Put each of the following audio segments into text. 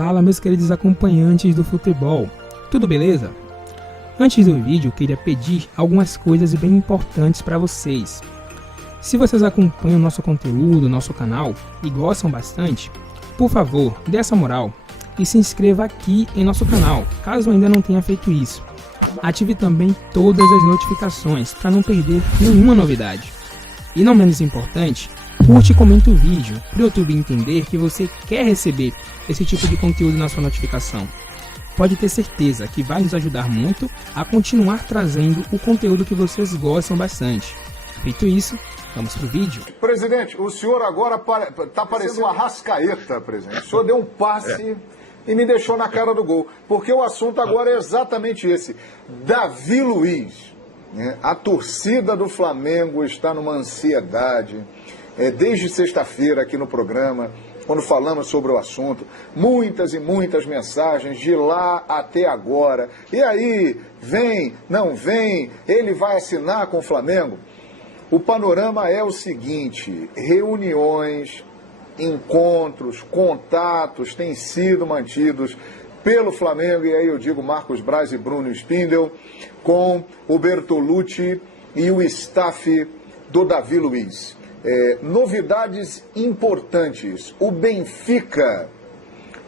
Fala, meus queridos acompanhantes do futebol, tudo beleza? Antes do vídeo, queria pedir algumas coisas bem importantes para vocês. Se vocês acompanham nosso conteúdo, nosso canal e gostam bastante, por favor, dê essa moral e se inscreva aqui em nosso canal, caso ainda não tenha feito isso. Ative também todas as notificações para não perder nenhuma novidade. E não menos importante, curte e comenta o vídeo para o YouTube entender que você quer receber esse tipo de conteúdo na sua notificação. Pode ter certeza que vai nos ajudar muito a continuar trazendo o conteúdo que vocês gostam bastante. Feito isso, vamos pro vídeo. Presidente, o senhor agora está parecendo uma Arrascaeta, presidente. O senhor deu um passe e me deixou na cara do gol. Porque o assunto agora é exatamente esse. Davi Luiz, né? A torcida do Flamengo está numa ansiedade. Desde sexta-feira aqui no programa, quando falamos sobre o assunto, muitas e muitas mensagens de lá até agora. E aí, vem, não vem, ele vai assinar com o Flamengo? O panorama é o seguinte: reuniões, encontros, contatos têm sido mantidos pelo Flamengo, e aí eu digo Marcos Braz e Bruno Spindel, com o Bertolucci e o staff do Davi Luiz. Novidades importantes: o Benfica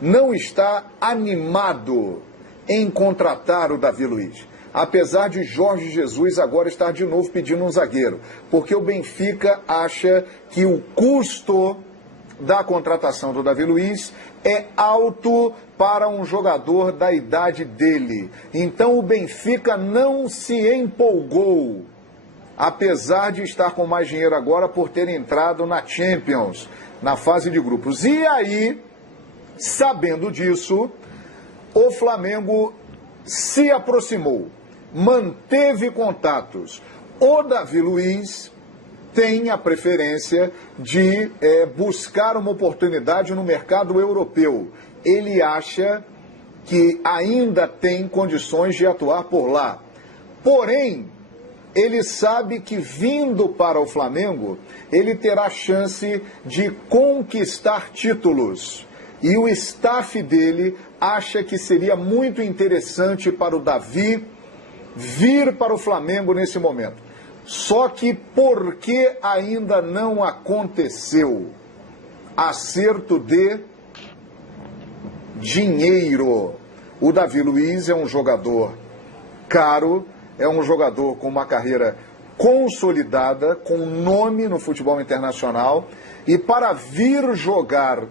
não está animado em contratar o Davi Luiz, apesar de Jorge Jesus agora estar de novo pedindo um zagueiro, porque o Benfica acha que o custo da contratação do Davi Luiz é alto para um jogador da idade dele. Então o Benfica não se empolgou, apesar de estar com mais dinheiro agora por ter entrado na Champions, na fase de grupos. E aí, sabendo disso, o Flamengo se aproximou, manteve contatos. O Davi Luiz tem a preferência de buscar uma oportunidade no mercado europeu. Ele acha que ainda tem condições de atuar por lá. Porém, ele sabe que vindo para o Flamengo, ele terá chance de conquistar títulos. E o staff dele acha que seria muito interessante para o Davi vir para o Flamengo nesse momento. Só que por que ainda não aconteceu? Acerto de dinheiro. O Davi Luiz é um jogador caro, é um jogador com uma carreira consolidada, com nome no futebol internacional, e para vir jogar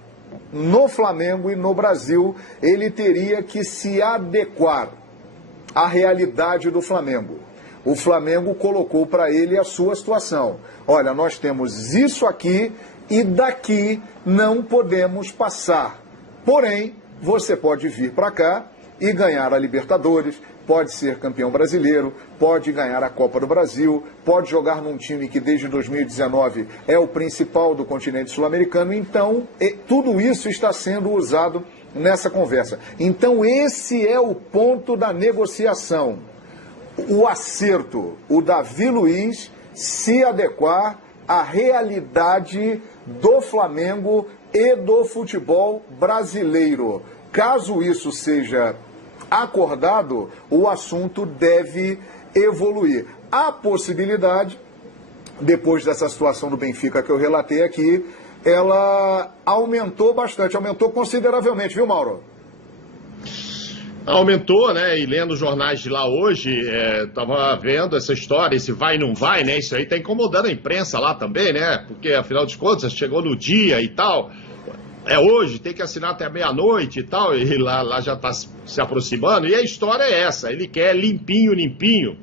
no Flamengo e no Brasil, ele teria que se adequar à realidade do Flamengo. O Flamengo colocou para ele a sua situação. Olha, nós temos isso aqui e daqui não podemos passar. Porém, você pode vir para cá e ganhar a Libertadores, pode ser campeão brasileiro, pode ganhar a Copa do Brasil, pode jogar num time que desde 2019 é o principal do continente sul-americano. Então, tudo isso está sendo usado nessa conversa. Então, esse é o ponto da negociação. O acerto, o Davi Luiz se adequar à realidade do Flamengo e do futebol brasileiro. Caso isso seja acordado, o assunto deve evoluir. Há possibilidade, depois dessa situação do Benfica que eu relatei aqui, ela aumentou bastante, aumentou consideravelmente, viu, Mauro? Aumentou, né? E lendo os jornais de lá hoje, estava vendo essa história, esse vai e não vai, né? Isso aí está incomodando a imprensa lá também, né? Porque, afinal de contas, chegou no dia e tal. Hoje, tem que assinar até meia-noite e tal, e lá já está se aproximando. E a história é essa: ele quer limpinho,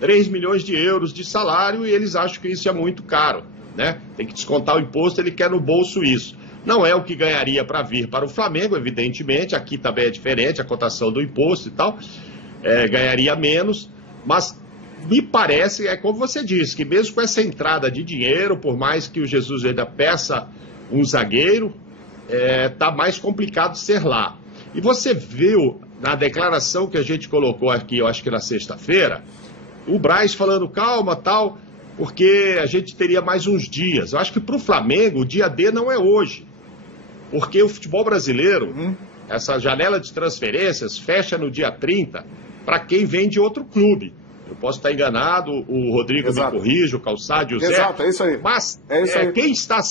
3 milhões de euros de salário, e eles acham que isso é muito caro, né? Tem que descontar o imposto, ele quer no bolso isso. Não é o que ganharia para vir para o Flamengo, evidentemente, aqui também é diferente, a cotação do imposto e tal, ganharia menos, mas me parece, como você disse, que mesmo com essa entrada de dinheiro, por mais que o Jesus ainda peça um zagueiro, tá mais complicado ser lá. E você viu na declaração que a gente colocou aqui, eu acho que na sexta-feira, o Braz falando calma, tal, porque a gente teria mais uns dias. Eu acho que para o Flamengo o dia D não é hoje, porque o futebol brasileiro essa janela de transferências fecha no dia 30 para quem vem de outro clube. Eu posso estar enganado, o Rodrigo me corrige, o Calçade, o Zé. Exato, é isso aí. Mas isso aí. Quem está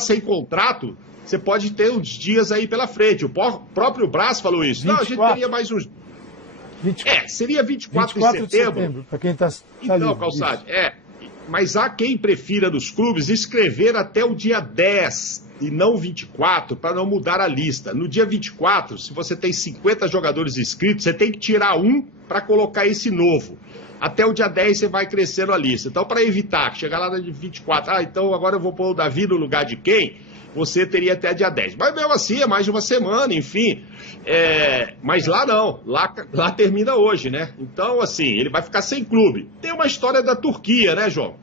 sem contrato, você pode ter uns dias aí pela frente. O próprio Brás falou isso. 24. Não, a gente teria mais uns... 24. Seria 24 de setembro. Para quem está Então, Calçade, mas há quem prefira nos clubes escrever até o dia 10 e não 24, para não mudar a lista. No dia 24, se você tem 50 jogadores inscritos, você tem que tirar um para colocar esse novo. Até o dia 10 você vai crescendo a lista. Então, para evitar chegar lá no dia 24, então agora eu vou pôr o Davi no lugar de quem? Você teria até dia 10. Mas mesmo assim, é mais de uma semana, enfim. Mas lá não, lá termina hoje, né? Então, assim, ele vai ficar sem clube. Tem uma história da Turquia, né, João?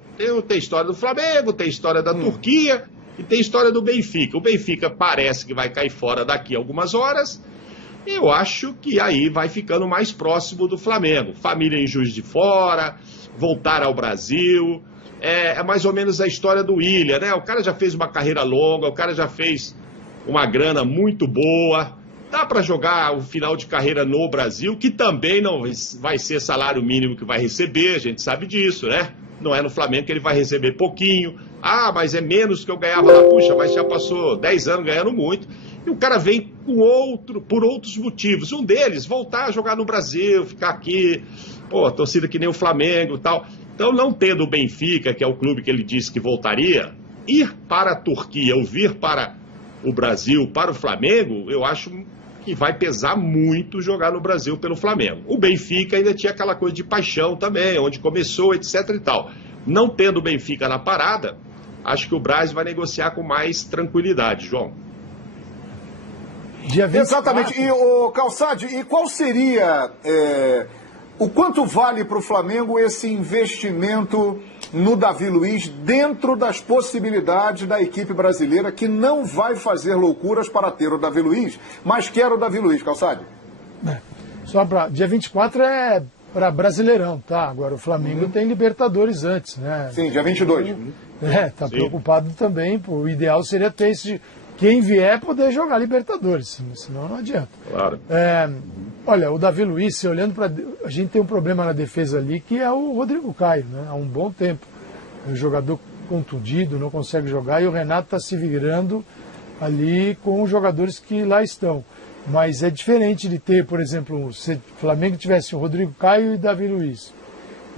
Tem história do Flamengo, tem história da Turquia e tem história do Benfica. O Benfica parece que vai cair fora daqui a algumas horas. Eu acho que aí vai ficando mais próximo do Flamengo. Família em Juiz de Fora, voltar ao Brasil. É mais ou menos a história do Willian, né? O cara já fez uma carreira longa, o cara já fez uma grana muito boa. Dá para jogar o final de carreira no Brasil, que também não vai ser salário mínimo que vai receber, a gente sabe disso, né? Não é no Flamengo que ele vai receber pouquinho. Ah, mas é menos que eu ganhava lá. Puxa, mas já passou 10 anos ganhando muito. E o cara vem por outros motivos. Um deles, voltar a jogar no Brasil, ficar aqui, torcida que nem o Flamengo e tal. Então, não tendo o Benfica, que é o clube que ele disse que voltaria, ir para a Turquia ou vir para o Brasil, para o Flamengo, eu acho que vai pesar muito jogar no Brasil pelo Flamengo. O Benfica ainda tinha aquela coisa de paixão também, onde começou, etc e tal. Não tendo o Benfica na parada, acho que o Braz vai negociar com mais tranquilidade, João. Exatamente. E, o Calçade, e qual seria... o quanto vale para o Flamengo esse investimento no Davi Luiz dentro das possibilidades da equipe brasileira que não vai fazer loucuras para ter o Davi Luiz, mas quer o Davi Luiz, Calçade? Só para dia 24 é para Brasileirão, tá? Agora o Flamengo tem Libertadores antes, né? Sim, dia 22. Tá preocupado também. O ideal seria ter quem vier poder jogar Libertadores, senão não adianta. Claro. Olha, o Davi Luiz, se olhando para... A gente tem um problema na defesa ali, que é o Rodrigo Caio, né? Há um bom tempo. É um jogador contundido, não consegue jogar, e o Renato está se virando ali com os jogadores que lá estão. Mas é diferente de ter, por exemplo, se o Flamengo tivesse o Rodrigo Caio e Davi Luiz.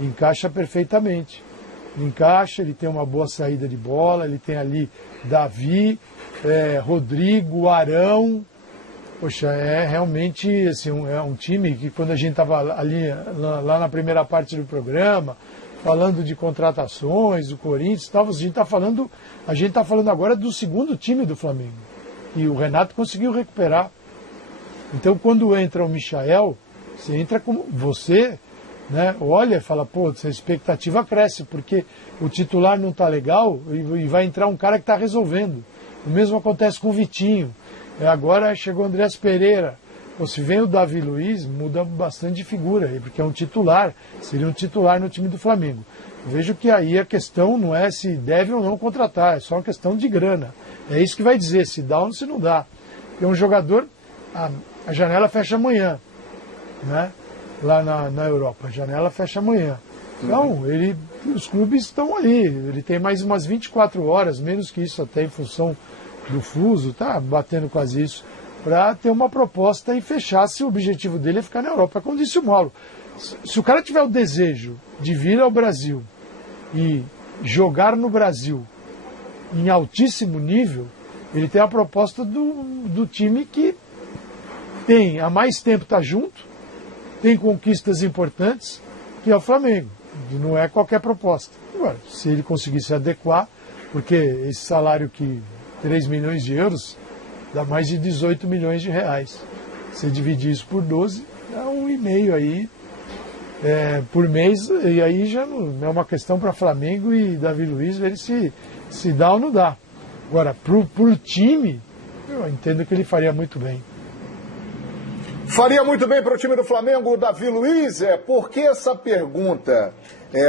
Encaixa perfeitamente. Encaixa, ele tem uma boa saída de bola, ele tem ali Davi, Rodrigo, Arão. Poxa, é realmente assim, é um time que quando a gente estava ali lá na primeira parte do programa, falando de contratações, do Corinthians e tal, a gente está falando agora do segundo time do Flamengo. E o Renato conseguiu recuperar. Então quando entra o Michael, você entra como você, né, olha e fala, essa expectativa cresce, porque o titular não está legal e vai entrar um cara que está resolvendo. O mesmo acontece com o Vitinho. Agora chegou o Andrés Pereira. Se vem o Davi Luiz, muda bastante de figura, porque é um titular, seria um titular no time do Flamengo. Vejo que aí a questão não é se deve ou não contratar, é só uma questão de grana. É isso que vai dizer, se dá ou se não dá. É um jogador, a janela fecha amanhã, né? Lá na Europa, a janela fecha amanhã. Então, os clubes estão ali, ele tem mais umas 24 horas, menos que isso até em função do fuso, tá batendo quase isso, para ter uma proposta e fechar se o objetivo dele é ficar na Europa. Como disse o Mauro, se o cara tiver o desejo de vir ao Brasil e jogar no Brasil em altíssimo nível, ele tem a proposta do time que tem há mais tempo está junto, tem conquistas importantes, que é o Flamengo. E não é qualquer proposta. Agora, se ele conseguir se adequar, porque esse salário que 3 milhões de euros dá mais de 18 milhões de reais. Se dividir isso por 12, dá 1,5 aí por mês, e aí já não é uma questão para Flamengo e Davi Luiz ver se dá ou não dá. Agora, pro time, eu entendo que ele faria muito bem. Faria muito bem para o time do Flamengo, o Davi Luiz? Por que essa pergunta?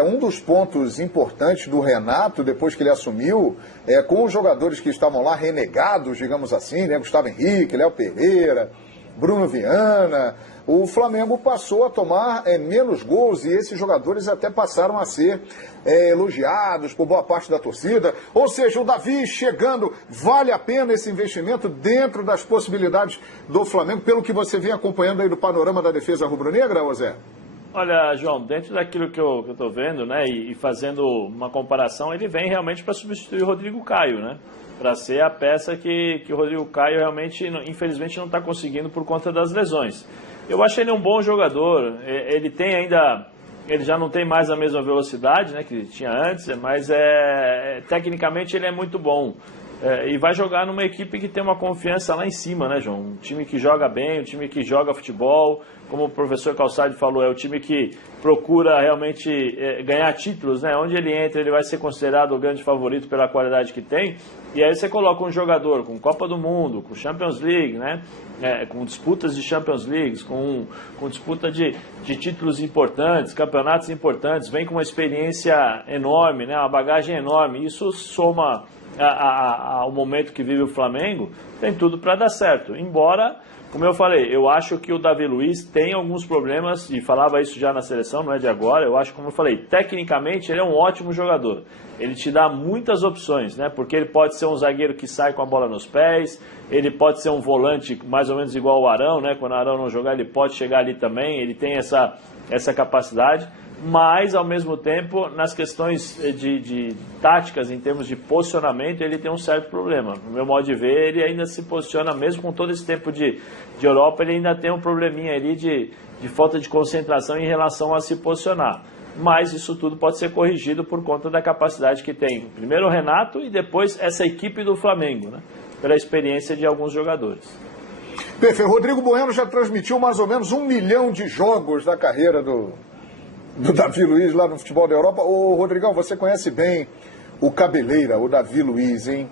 Um dos pontos importantes do Renato, depois que ele assumiu, com os jogadores que estavam lá renegados, digamos assim, né? Gustavo Henrique, Léo Pereira, Bruno Viana. O Flamengo passou a tomar menos gols e esses jogadores até passaram a ser elogiados por boa parte da torcida. Ou seja, o Davi chegando, vale a pena esse investimento dentro das possibilidades do Flamengo, pelo que você vem acompanhando aí do panorama da defesa rubro-negra, ô Zé? Olha, João, dentro daquilo que eu estou vendo, né, e fazendo uma comparação, ele vem realmente para substituir o Rodrigo Caio, né? Para ser a peça que o Rodrigo Caio realmente, infelizmente, não está conseguindo por conta das lesões. Eu acho ele um bom jogador, ele tem ainda, ele já não tem mais a mesma velocidade, né, que tinha antes, mas tecnicamente ele é muito bom. E vai jogar numa equipe que tem uma confiança lá em cima, né, João? Um time que joga bem, um time que joga futebol, como o professor Calçade falou, é o time que procura realmente ganhar títulos, né? Onde ele entra, ele vai ser considerado o grande favorito pela qualidade que tem. E aí você coloca um jogador com Copa do Mundo, com Champions League, né? Com disputas de Champions League, com disputa de títulos importantes, campeonatos importantes, vem com uma experiência enorme, né? Uma bagagem enorme. Isso soma ao momento que vive o Flamengo, tem tudo para dar certo. Embora, como eu falei, eu acho que o Davi Luiz tem alguns problemas, e falava isso já na seleção, não é de agora, eu acho, como eu falei, tecnicamente ele é um ótimo jogador. Ele te dá muitas opções, né? Porque ele pode ser um zagueiro que sai com a bola nos pés, ele pode ser um volante mais ou menos igual o Arão, né? Quando o Arão não jogar, ele pode chegar ali também, ele tem essa capacidade. Mas, ao mesmo tempo, nas questões de táticas, em termos de posicionamento, ele tem um certo problema. No meu modo de ver, ele ainda se posiciona, mesmo com todo esse tempo de Europa, ele ainda tem um probleminha ali de falta de concentração em relação a se posicionar. Mas isso tudo pode ser corrigido por conta da capacidade que tem, primeiro o Renato e depois essa equipe do Flamengo, né? Pela experiência de alguns jogadores. Perfeito. Rodrigo Bueno já transmitiu mais ou menos 1 milhão de jogos da carreira do Davi Luiz lá no futebol da Europa. Ô, Rodrigão, você conhece bem o Cabeleira, o Davi Luiz, hein?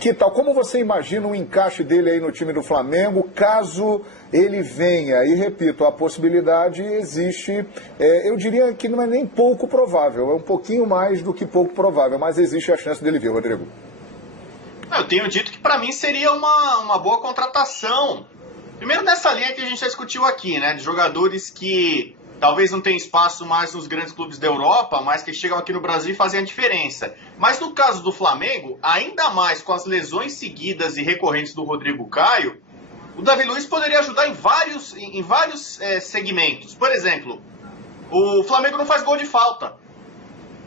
Que tal? Como você imagina o encaixe dele aí no time do Flamengo, caso ele venha? E repito, a possibilidade existe, eu diria que não é nem pouco provável, é um pouquinho mais do que pouco provável, mas existe a chance dele vir, Rodrigo. Eu tenho dito que para mim seria uma boa contratação. Primeiro nessa linha que a gente já discutiu aqui, né? De jogadores que talvez não tenham espaço mais nos grandes clubes da Europa, mas que chegam aqui no Brasil e fazem a diferença. Mas no caso do Flamengo, ainda mais com as lesões seguidas e recorrentes do Rodrigo Caio, o Davi Luiz poderia ajudar em vários segmentos. Por exemplo, o Flamengo não faz gol de falta.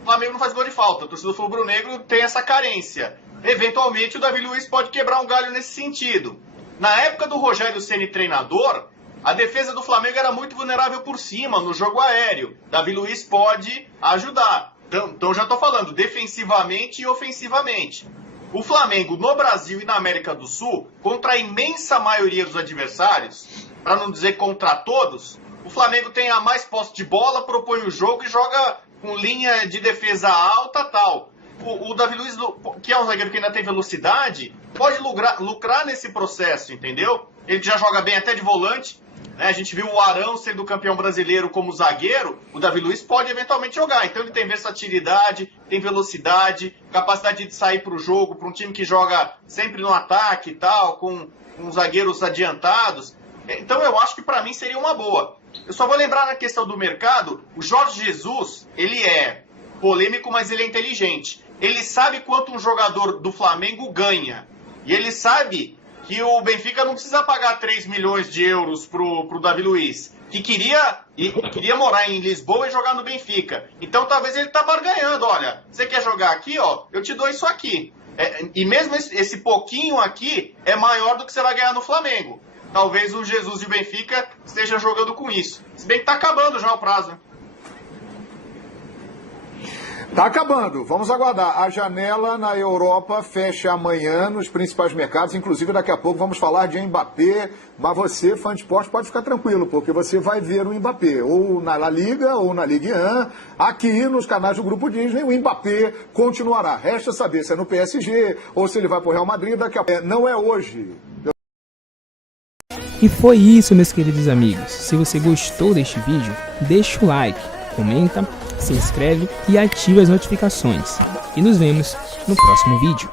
A torcida do rubro-negro tem essa carência. Eventualmente o Davi Luiz pode quebrar um galho nesse sentido. Na época do Rogério Ceni treinador, a defesa do Flamengo era muito vulnerável por cima, no jogo aéreo. Davi Luiz pode ajudar. Então já estou falando defensivamente e ofensivamente. O Flamengo no Brasil e na América do Sul, contra a imensa maioria dos adversários, para não dizer contra todos, o Flamengo tem a mais posse de bola, propõe o jogo e joga com linha de defesa alta tal. O Davi Luiz, que é um zagueiro que ainda tem velocidade, pode lucrar nesse processo, entendeu? Ele já joga bem até de volante. A gente viu o Arão sendo campeão brasileiro como zagueiro, o Davi Luiz pode eventualmente jogar. Então ele tem versatilidade, tem velocidade, capacidade de sair para o jogo, para um time que joga sempre no ataque e tal, com zagueiros adiantados. Então eu acho que para mim seria uma boa. Eu só vou lembrar na questão do mercado, o Jorge Jesus, ele é polêmico, mas ele é inteligente. Ele sabe quanto um jogador do Flamengo ganha. E ele sabe que o Benfica não precisa pagar 3 milhões de euros pro Davi Luiz, que queria morar em Lisboa e jogar no Benfica. Então talvez ele tá barganhando, olha, você quer jogar aqui, ó, eu te dou isso aqui. E mesmo esse pouquinho aqui é maior do que você vai ganhar no Flamengo. Talvez o Jesus e o Benfica esteja jogando com isso. Se bem que tá acabando já o prazo, né? Tá acabando, vamos aguardar. A janela na Europa fecha amanhã nos principais mercados, inclusive daqui a pouco vamos falar de Mbappé, mas você, fã de esporte, pode ficar tranquilo, porque você vai ver o Mbappé, ou na La Liga, ou na Ligue 1, aqui nos canais do Grupo Disney, o Mbappé continuará. Resta saber se é no PSG, ou se ele vai pro Real Madrid, daqui a pouco. Não é hoje. E foi isso, meus queridos amigos. Se você gostou deste vídeo, deixa o like, comenta, se inscreve e ativa as notificações. E nos vemos no próximo vídeo.